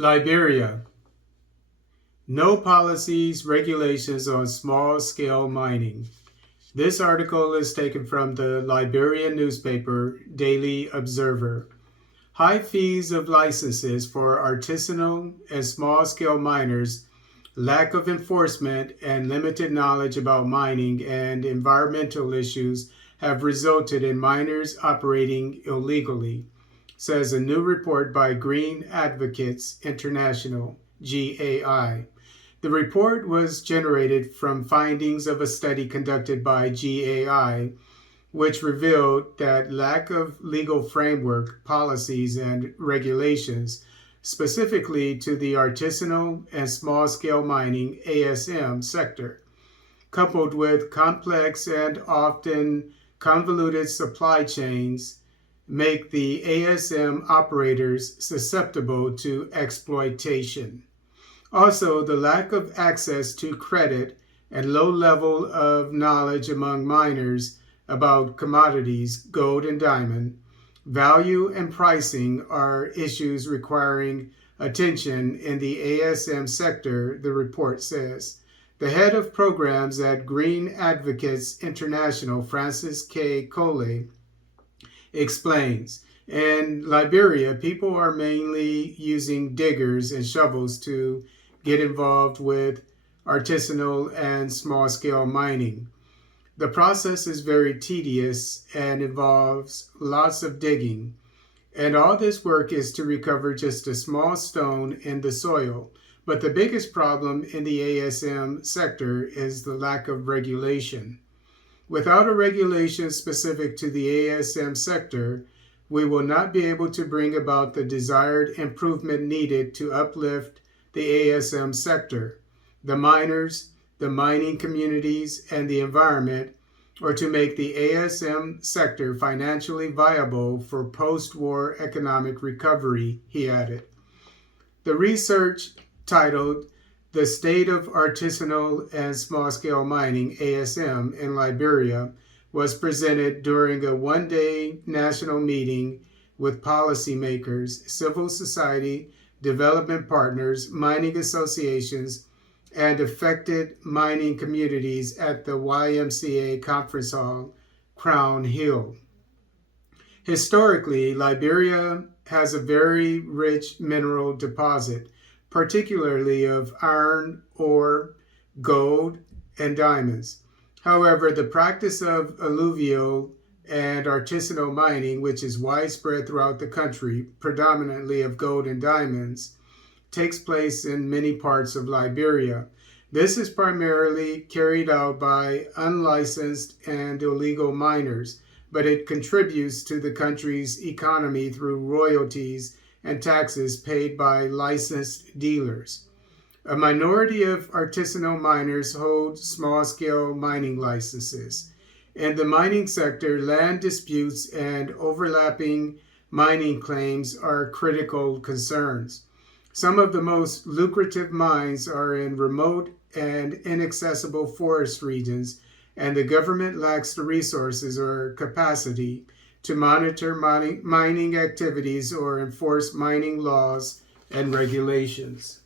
Liberia. No policies, regulations on small-scale mining. This article is taken from the Liberian newspaper Daily Observer. High fees of licenses for artisanal and small-scale miners, lack of enforcement, and limited knowledge about mining and environmental issues have resulted in miners operating illegally, says a new report by Green Advocates International, GAI. The report was generated from findings of a study conducted by GAI, which revealed that lack of legal framework, policies, and regulations, specifically to the artisanal and small-scale mining ASM sector, coupled with complex and often convoluted supply chains, make the ASM operators susceptible to exploitation. Also, the lack of access to credit and low level of knowledge among miners about commodities, gold and diamond, value and pricing are issues requiring attention in the ASM sector, the report says. The head of programs at Green Advocates International, Francis K. Coley, explains. In Liberia, people are mainly using diggers and shovels to get involved with artisanal and small-scale mining. The process is very tedious and involves lots of digging, and all this work is to recover just a small stone in the soil. But the biggest problem in the ASM sector is the lack of regulation. Without a regulation specific to the ASM sector, we will not be able to bring about the desired improvement needed to uplift the ASM sector, the miners, the mining communities, and the environment, or to make the ASM sector financially viable for post-war economic recovery, he added. The research, titled The State of Artisanal and Small-Scale Mining, ASM, in Liberia, was presented during a one-day national meeting with policymakers, civil society, development partners, mining associations, and affected mining communities at the YMCA Conference Hall, Crown Hill. Historically, Liberia has a very rich mineral deposit, particularly of iron, ore, gold, and diamonds. However, the practice of alluvial and artisanal mining, which is widespread throughout the country, predominantly of gold and diamonds, takes place in many parts of Liberia. This is primarily carried out by unlicensed and illegal miners, but it contributes to the country's economy through royalties and taxes paid by licensed dealers. A minority of artisanal miners hold small-scale mining licenses. In the mining sector, land disputes and overlapping mining claims are critical concerns. Some of the most lucrative mines are in remote and inaccessible forest regions, and the government lacks the resources or capacity to monitor mining activities or enforce mining laws and regulations.